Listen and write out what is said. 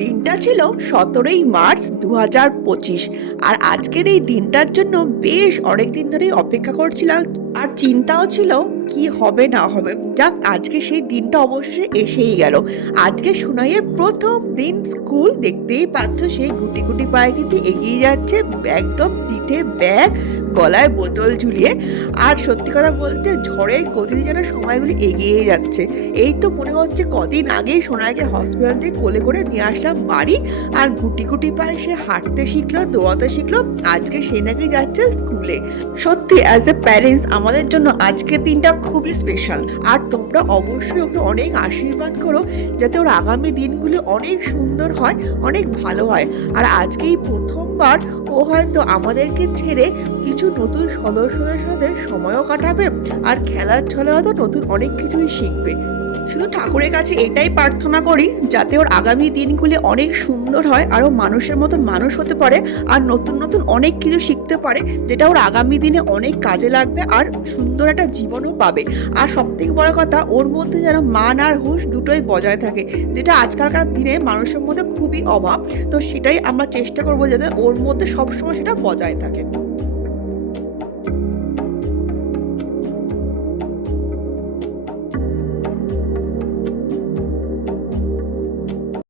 দিনটা ছিল 17ই মার্চ 2025। আর আজকের এই দিনটার জন্য বেশ অনেকদিন ধরেই অপেক্ষা করছিলাম, আর চিন্তাও ছিল কি হবে না হবে। যাক, আজকে সেই দিনটা অবশেষে এসেই গেল। আজকে সোনাইয়ের প্রথম দিন স্কুল। দেখতেই পাচ্ছ সেই গুটি গুটি পায়ে কিন্তু এগিয়ে যাচ্ছে, একদম পিঠে ব্যাগ, গলায় বোতল ঝুলিয়ে। আর সত্যি কথা বলতে ঝড়ের গতিতে যেন সময়গুলি এগিয়ে যাচ্ছে। এই তো মনে হচ্ছে কদিন আগেই সোনাইকে হসপিটাল থেকে কোলে করে নিয়ে আসলাম বাড়ি, আর গুটি গুটি পায়ে সে হাঁটতে শিখলো, দৌড়াতে শিখলো। আজকে সে নাকি যাচ্ছে স্কুলে। সত্যি অ্যাজ এ প্যারেন্টস আমাদের জন্য আজকের দিনটা খুবই স্পেশাল। আর তোমরা অবশ্যই ওকে অনেক আশীর্বাদ করো, যাতে ওর আগামী দিনগুলি অনেক সুন্দর হয়, অনেক ভালো হয়। আর আজকেই প্রথমবার ও হয়তো আমাদেরকে ছেড়ে কিছু নতুন সদস্যদের সাথে সময়ও কাটাবে, আর খেলার ছলে হয়তো নতুন অনেক কিছুই শিখবে। শুধু ঠাকুরের কাছে এটাই প্রার্থনা করি, যাতে ওর আগামী দিনগুলি অনেক সুন্দর হয়, আরও মানুষের মতো মানুষ হতে পারে, আর নতুন নতুন অনেক কিছু শিখতে পারে, যেটা ওর আগামী দিনে অনেক কাজে লাগবে, আর সুন্দর একটা জীবনও পাবে। আর সবথেকে বড় কথা, ওর মধ্যে যেন মান আর হুঁশ দুটোই বজায় থাকে, যেটা আজকালকার দিনে মানুষের মধ্যে খুবই অভাব। তো সেটাই আমরা চেষ্টা করবো যাতে ওর মধ্যে সবসময় সেটা বজায় থাকে।